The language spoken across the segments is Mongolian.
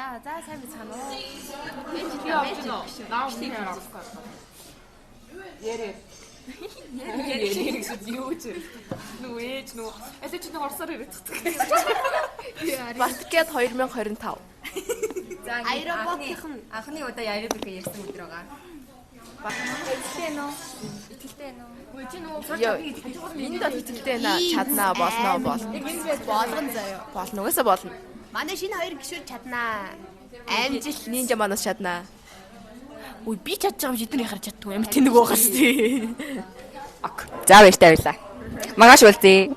За сайн бицхан уу. Би авч нөө. Наа өмнө авах гэдэг. Ярэ. Ярэ гэж юу ч. Нүг ээж нүг. Эсэ чи нэг орсоор ирээд тагтдаг. Баткет 2025. За аэроботын анхны удаа аэробик ярьсан өдөр байгаа. Итгэлтэй нөө. Итгэлтэй нөө. Үгүй чи нүг Энд бол итгэлтэй наа чаднаа болноо бол. Болгон заяа. Болно угаасаа болно. Манай шинэ хоёр гişүүд чаднаа. Амжилт нинжа манаас чаднаа. Үй би чадж байгаа юм эдний харж чаддгүй юм тэнэг байгаа шүү дээ. Ок. За баяртай баярлаа. Магаш уулзъя.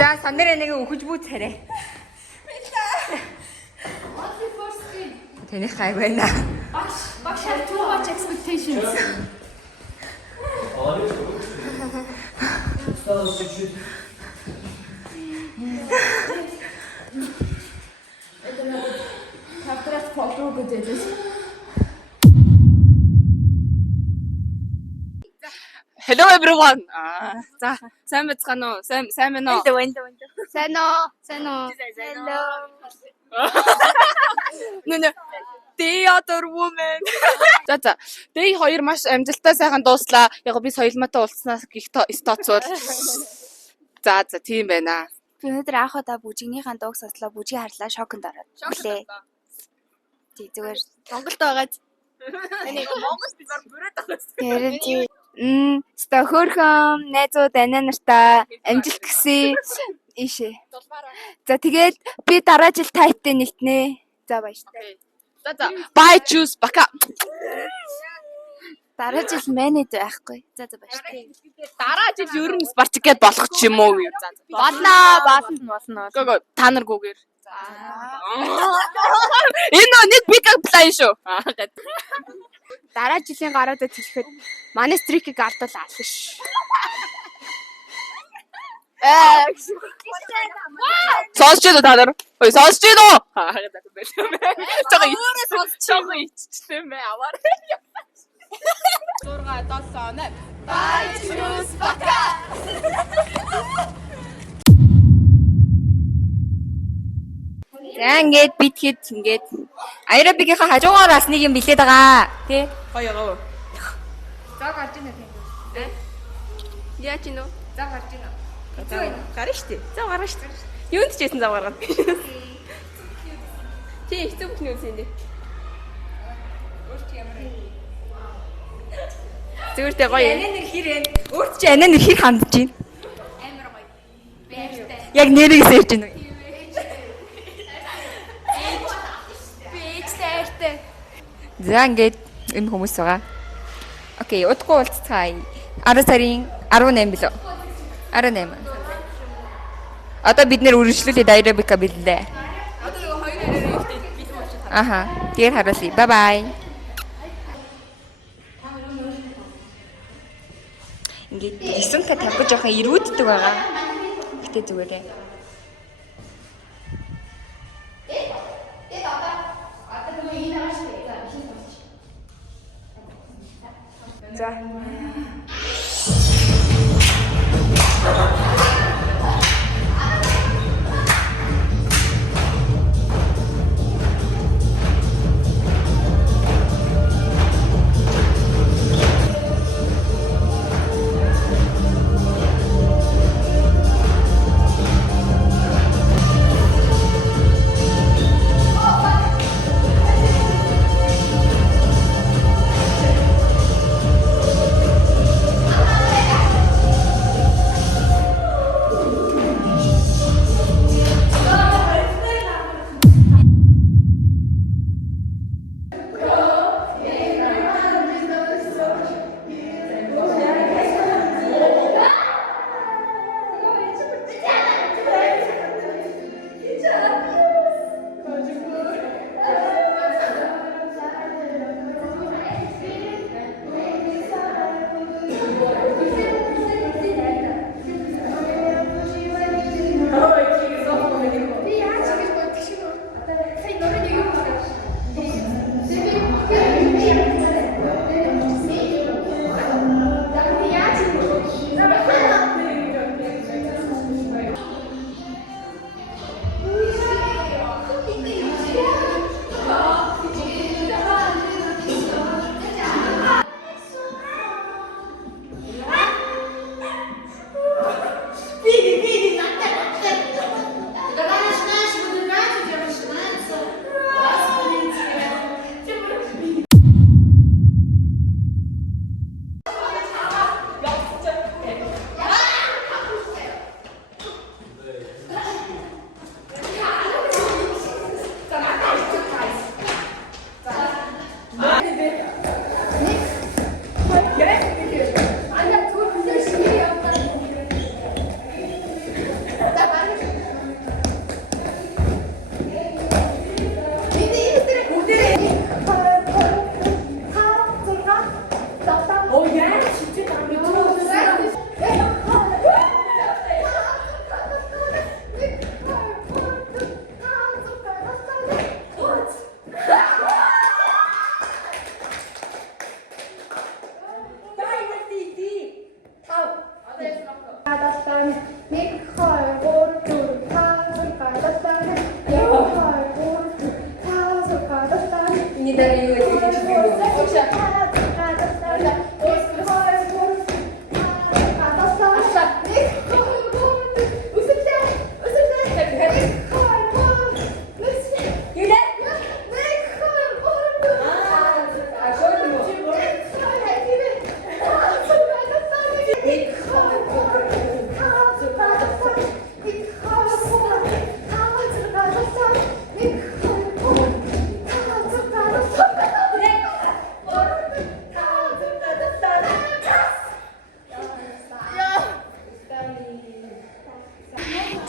За сандраа нэг өгөж бүү царай. Тэних гай байна. Багш have too much expectations. Тавтрас фото гэдэг. Hello everyone. За сайн бацгаана уу? Сайн байна уу? Сайн уу? Hello. Нүнэ Theater woman. За. Дэй хоёр маш амжилттай сайхан дууслаа. Яг би соёлмаатай уулзснаас гих стоцвол. За тийм байна. Би өнөөдөр анх удаа бүжигнийхэн дууг сонслоо. Бүжиг харлаа, шоконд ороод. Өглөө. Тий зүгээр Монголд байгаад. Энийг Монголд би баг бүрээд байгаа. тий. Ста хөөрхөн найзууд анаа нартаа амжилт гисэн ийшээ. За тэгээд би дараа жил тайттай нэгтнэ. За баяртай. За. Bye choose бака. Дараа жил менед байхгүй. За баяртай. Дараа жил ер нь спартикет болох ч юм уу. Болно. Гоо та нар гүүгээр. За. Энэ нэг big plan шүү. Дараа жилийн гаруудад хэлэхэд манай стрикийг алдуулаа ш. Сонсч дээ та нар. Ой сонсч дээ үү? Чого иччихлээ мэ аваар. 6 7 8 Bye choose бака. За ингээд битгэд ингээд аэробикийнхаа хажуугаар бас нэг юм бэлдээд байгаа. Тэ? Гоё. За гарч ийнэ тийм. Яач нөө? За гарч ийнэ. Гарна штэ. За гарна штэ. Юунд ч ясан зав гаргана. Чи хэцүү бүхний үс энэ. Зүгээртэй гоё. Анаа нэр хэр вэ? Өөрт чи анаа нэр хэр хандж байна? Амар гоё. Баяртай. Яг нэрийг сэрж байна уу? Бэжтэй. За ингээд энэ хүмүүс байгаа. Окей, удахгүй уулзцгаая. 10 сарын 18 билүү? 18. Одоо бид нэр үргэлжлүүлээд аэробика бэлдээ. Одоо нөгөө хоёр аэробик бэлдээ болчихсон. Аха. Тэгээд харуулъя. Bye bye. Ингээд рисунка тавьж жоохон ирүүддэг байгаа. Гэтэ зүгээрээ. За.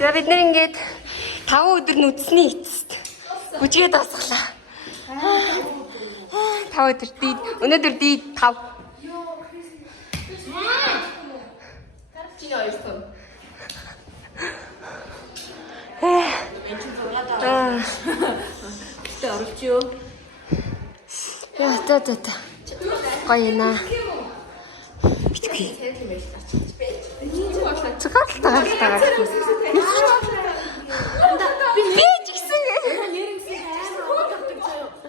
За бид нэр ингээд 5 өдөр нүцсний эцэст бүжгээд асглаа. 5 өдөр дий. Өнөөдөр дий 5. Тэ оруулж юу? Яа та. Гоёна. Битгий. Цогцолтой. Би ч гэсэн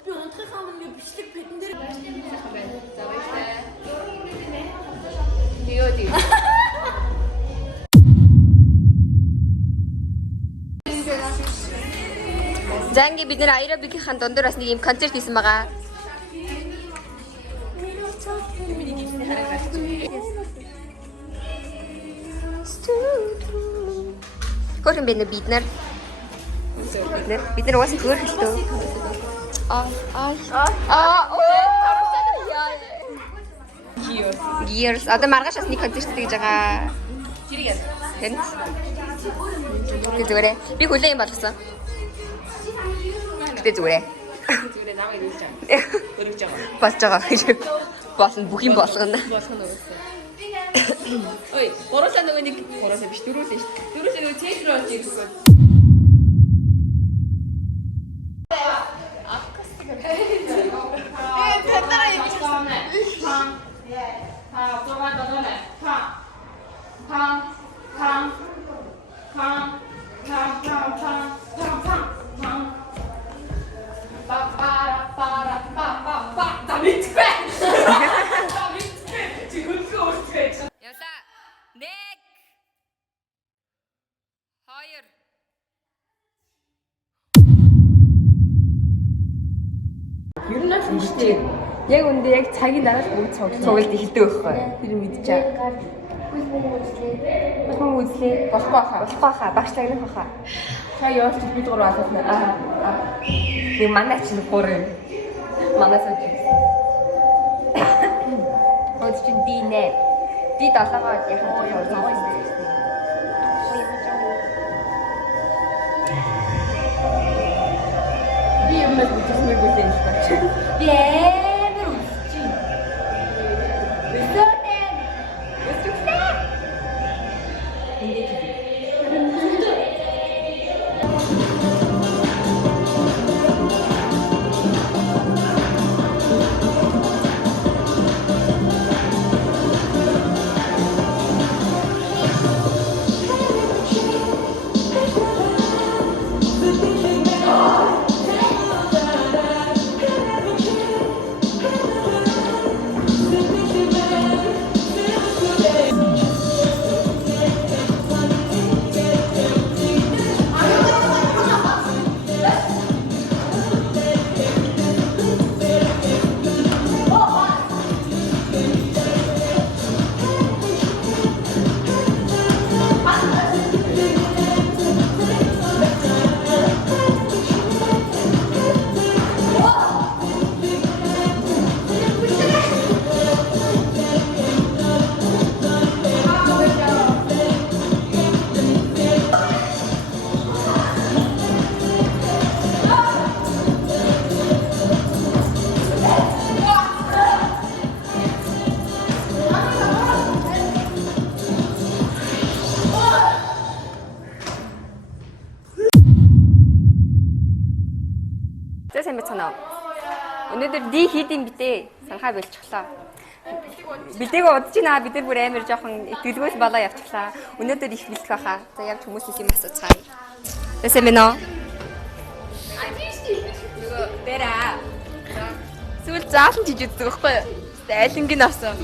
Би унтрахаа мөн бичлэг битэн дээр за баярлалаа. Диоди. За ингээд бид нэр аэробикийн дундуур бас нэг юм концерт хийсэн байгаа. Хөрхөн бид нар уусаа хөөрхөлтөө. Gears. Одоо маргааш бас нэг концерт хийж байгаа. Чирэг. Тэнд. Тэ зүгээрээ. Би хүлээн болгосон. Тэ зүгээрээ. Зүгээр намайг ирүүлж байгаа. Өргөж байгаа. Болж байгаа гэж. Болсон бүх юм болгоно. Болгоно үгүй. Ой, гуруулаа нөгөө нэг гуруулаа биш дөрүүлээ шүү дээ. Дөрүүлээ нөгөө цэц рүү орж ирсэн. Ер нь л шүү дээ. Яг үндэ яг цагийн дараа л бүгд цуглаад эхэлдэг байхгүй. Тэр мэдчихэе. Бүхэн үзлээ. Болохгүй хаа. Багшлагнах хаа. Та явж бид гурав алуулна. Нэг манай чинь 3 юм. Манаас үгүй. Хөөд чинь дийнэ. Ди 7-оор яхаа явуулсан. Би юм нэг үзсэн юм байна. Би амар үзчих. Өсөөрэй. Өсөөрэй. Сайн байна уу? Өнөөдөр ди хийдэм битээ санахаа болчихлоо. Бэлдээг удаж байна. Бид нар бүр амар жоохон итгэлгөөс болоо явчихлаа. Өнөөдөр их бэлдэх байхаа. За явж хүмүүсээс юм асууцгаая. Сайн байна уу? Нөгөө бэраа. Сүүл заалан жиж үздэг байхгүй юу? Айлангийн авсан.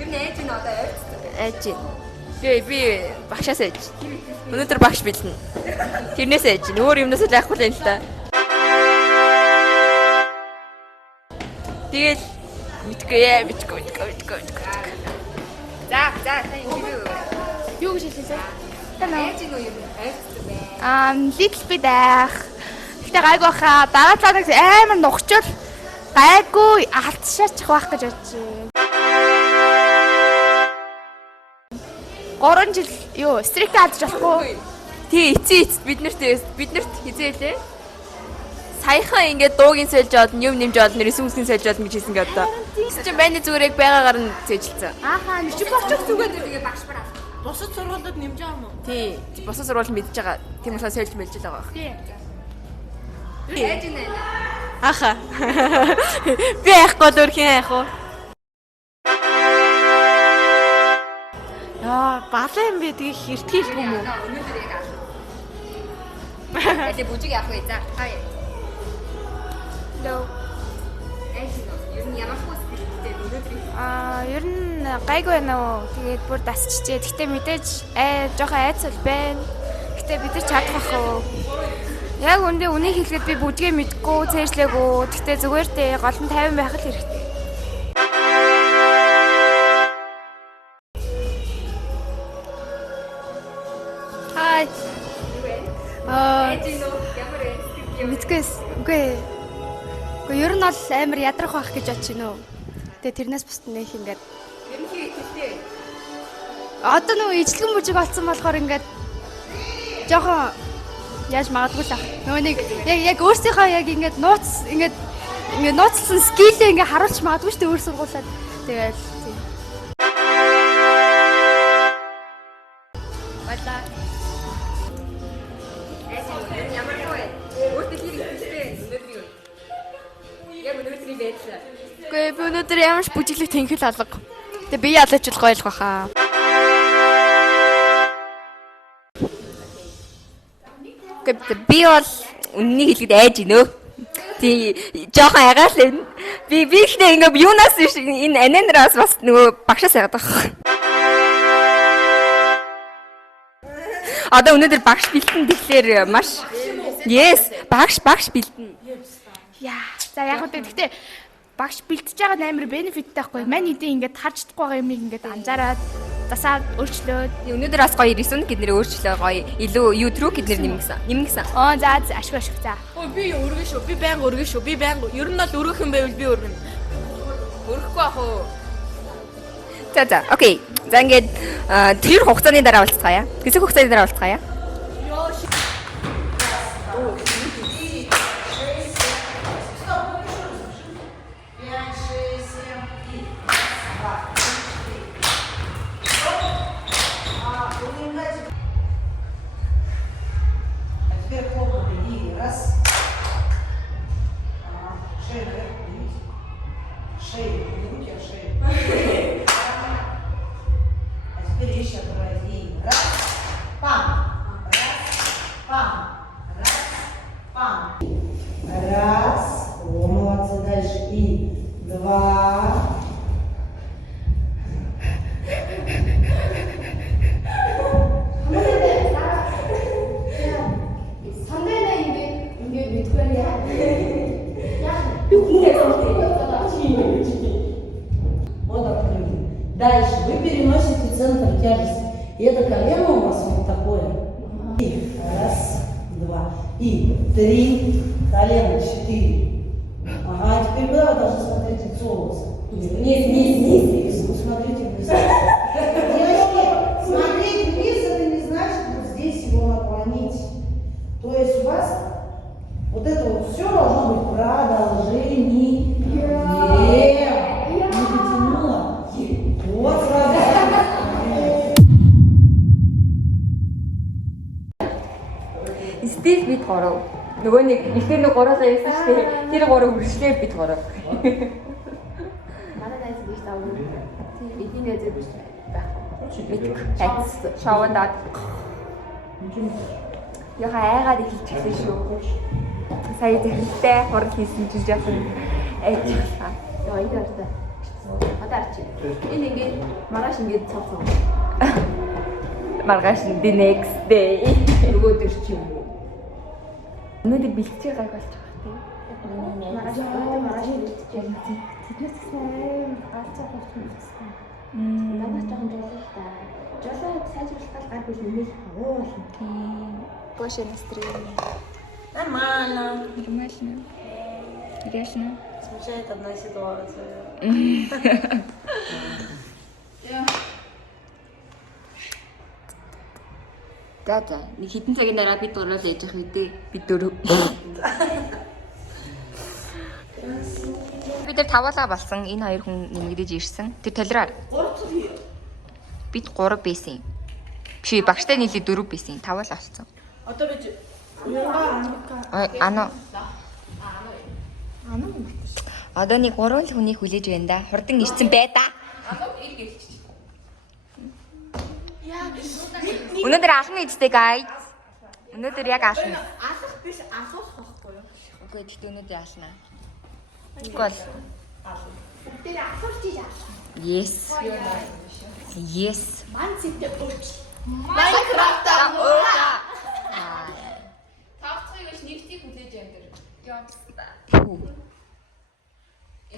Юу нээж ин одоо айж. Би багшаас айж. Өнөөдөр багш бэлнэ. Тэрнээс айж. Өөр юмнаас л айхгүй л юм л та. Тэгээд мэдгүй. За юу гэж хэлсэн? Танаа яаж юу юм? Little bit ах. Гэтэ гайгүй баха. Дараа талаас амар нухчул гайгүй алдшаачих байх гэж бодчих. 3 жил юу стрик хадж болохгүй. Тий эцээ биднэрт хизээ лээ. Саяхан ингээд дуугийн сэлж аваад юм нэмж аваад нэр сүнсний сэлж аваад гэж хэлсэн гэдэг. Тэгс чи байны зүгээр яг байгаагаар нь зээжилсэн. Аахаа нэг чи бочих зүгээр тэгээ багш бараа. Бусад сургуулиуд нэмж байгаа юм уу? Тий. Босоо сурвал мэдж байгаа. Тийм учраас сэлж мэлж байгаа байх. Тий. Яаж нэ? Аха. Би яахгүй дөрхин яах вэ? Балаа юм бэ тэгээ хэртгэл юм уу? Өнөөдөр яг аа. Тэгээ бүжиг яах вэ? За хаяа. Лөө. Ер нь ямар хөөс хэрэгтэй өнөөдөр Ер нь гайгүй байна уу. Тэгээд бүр дасчихжээ. Гэтэ мэдээж жоохон айцал байна. Гэтэ бид нар чадах уу. Яг үндэ үнийг хэлгээд би бүдгээ мэдгүй цээжлээгүй. Гэтэ зүгээр дээ гол нь 50 байх л хэрэгтэй. Хай. ямар вэ? Мэдгээс. Үгүй. Ер нь бол амар ядрах байх гэж бодож байна уу. Тэгээ тэрнээс бусд нэх ингээд Ерөнхий итгэлтэй. одоо нөгөө ижлэгэн бүжиг олцсон болохоор ингээд жоохон яаж магадгүй л ах. Нөгөө нэг яг өөрсдийнхөө яг ингээд нууцлсан скиллээ ингээд харуулж магадгүй шүү дээ өөр сургуулаад. Тэгээд тийм. Баярлаа. Ямар вэ? Өөртөө хэрэг хэлээ. Өнөөдөр юу? Яг өнөөдрийн байдлаа. Үгүй би өнөөдөр ямар ч бүжиглэх тэнхэл алга. Тэгээ би ялаач л гойлох баха. Би бол үннийг хэлэхэд айж гинөө. Тий жоохон агаал энэ. Би ихтэй ингээ юунаас биш энэ ананаас бас нөгөө багшаас яагаад байх. Одоо өнөөдөр багш бэлтэн тэгэхээр маш Yes, багш бэлтэн. Яа. За яг үгүй гэхдээ багш бэлтэж байгаа амар бенефиттэй байхгүй. Мань эдийн ингээд харж чадахгүй байгаа юмыг ингээд анзаараад засаад өөрчлөөд Өнөөдөр бас гоё рисунг гэднэр өөрчлөө гоё илүү юу трүү гэднэр нэмгсэн. за ашиг за. Ой би өргөн шүү. Би байнга өргөн шүү. Би байнга. Ер нь бол өргөх юм байвал би өргөнө. Өргөхгүй ах уу? За окей. За ингээд тэр хугацааны дараа уулзцаая. Хэсэг хугацааны дараа уулзцаая. Раз. О, молодцы. Дальше. И два. Вот открыли. Дальше вы переносите центр тяжести. И это колено у вас вот такое. И раз, два. И 3. Колено 4. Ага, теперь куда вы должны смотреть лицо у вас? Вниз. Вы смотрите вниз. Девочки, смотреть вниз, это не значит вот здесь его наклонить. То есть у вас вот это вот все должно быть продолжение. Не потянула. Вот сразу. Стил бит горов. Нөгөө нэг ихэр нэг гороолоо явсан шүү дээ. Тэр гороо үргэлжлээ бит горов. Манай найз биш таа. Эдийн найз биш Айц шавандаад. Яха айгаад ихэлчихсэн шүү. Сая зэрэгтэй хурал хийсэн чинь яасан айчихлаа. Яа энэ артай. Одоо арчи. Энэ ингээд маргааш ингээд цоцоо. Маргааш the next day. Нөгөөдөр ч юм уу. Өнөөдөр бэлтгэж гайг болж байгаа тийм. Маргааш бэлтгэж. Тэднээс сайн гаалцаа болох юм байна. Надад жоохон жолоо та. Жолоо сайжруулах гал гар бүл нэмэх агуу болно. Тийм. Гоше настроение. Нормально. Нормально. Яшна. Смущает одна ситуация. За нэг хэдэн цагийн дараа бид гурваа л ээж явах үедээ бид дөрөв. Бид тэр таваалаа болсон энэ хоёр хүн нэмэгдэж ирсэн. Тэр толироор. Бид 3 байсан. Биш багштай нийлээ 4 байсан. Таваалаа болсон. Одоо гэж Ано. Одоо нэг 3 хүнийг хүлээж байна да. Хурдан ирсэн бай да. Өнөөдөр алхна эцтэй guys. Өнөөдөр яг алхна. Алах биш алуух байхгүй юу? Үгүй ч өнөөдөр алхна. Гол. Тэр асуулт хийж авах. Yes. Yes. Ман цэвтэй ууч. Майнкрафтаа уура. Тавцгийг биш нэгтийг хүлээж амдэр.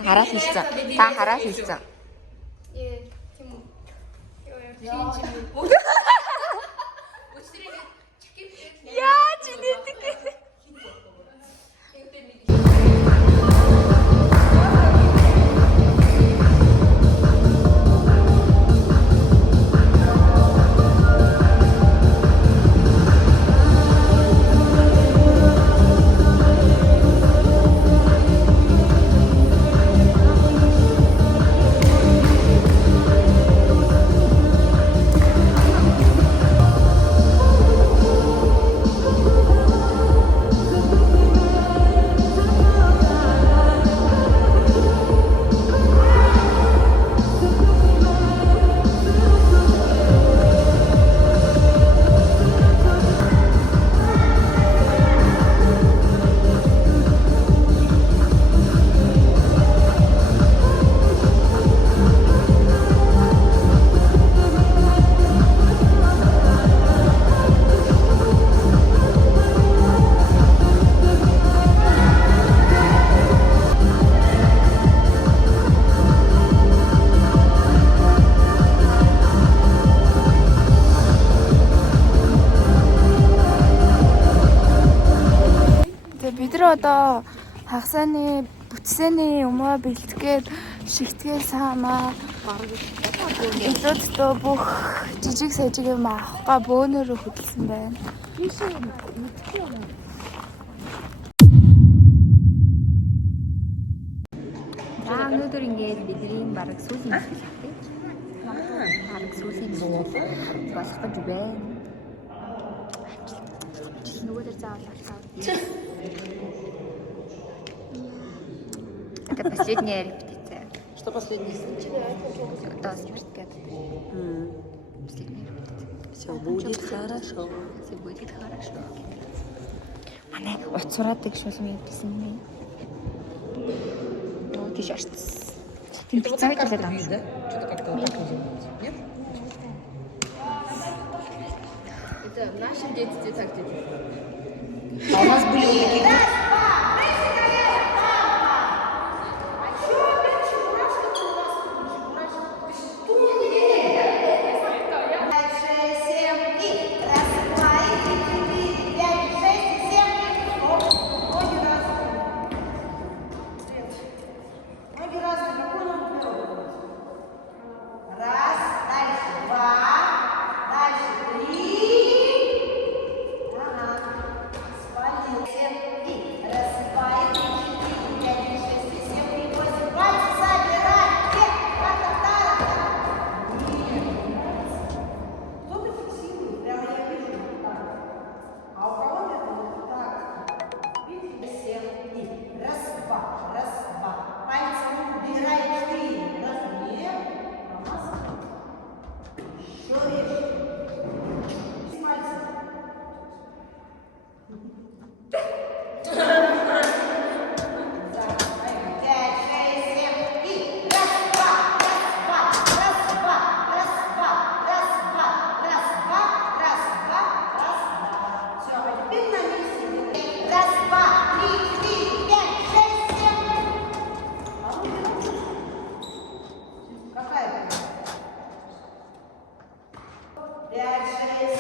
Хараад хэлсэн. Та хараад хэлсэн. Тийм үү. Яа чи нэгдэг. Бид нар одоо хагасааны бүтцээний өмөө бэлтгээд шигтгэл саамаа илүүдтэй бүх жижиг сажиг юм авахга бөөнөрөө хөдөлсөн байна. Өнөөдөр ингээд бидний бараг сүүлийн хэсэг. Бараг сүүлийн болох гэж байна. Нөгөөдөр заавал алхаа. Это последняя репетиция. Что последний? Да, университет. Последняя репетиция. Все будет хорошо. Все будет хорошо. Манай уцраадаг шулмын гэсэн юм. Ну, тийш аж. Тим бицээд л Да? Что-то как-то вот так называется. Нет? Это в нашем детстве так делали. А у нас были вот такие... Пять, шесть,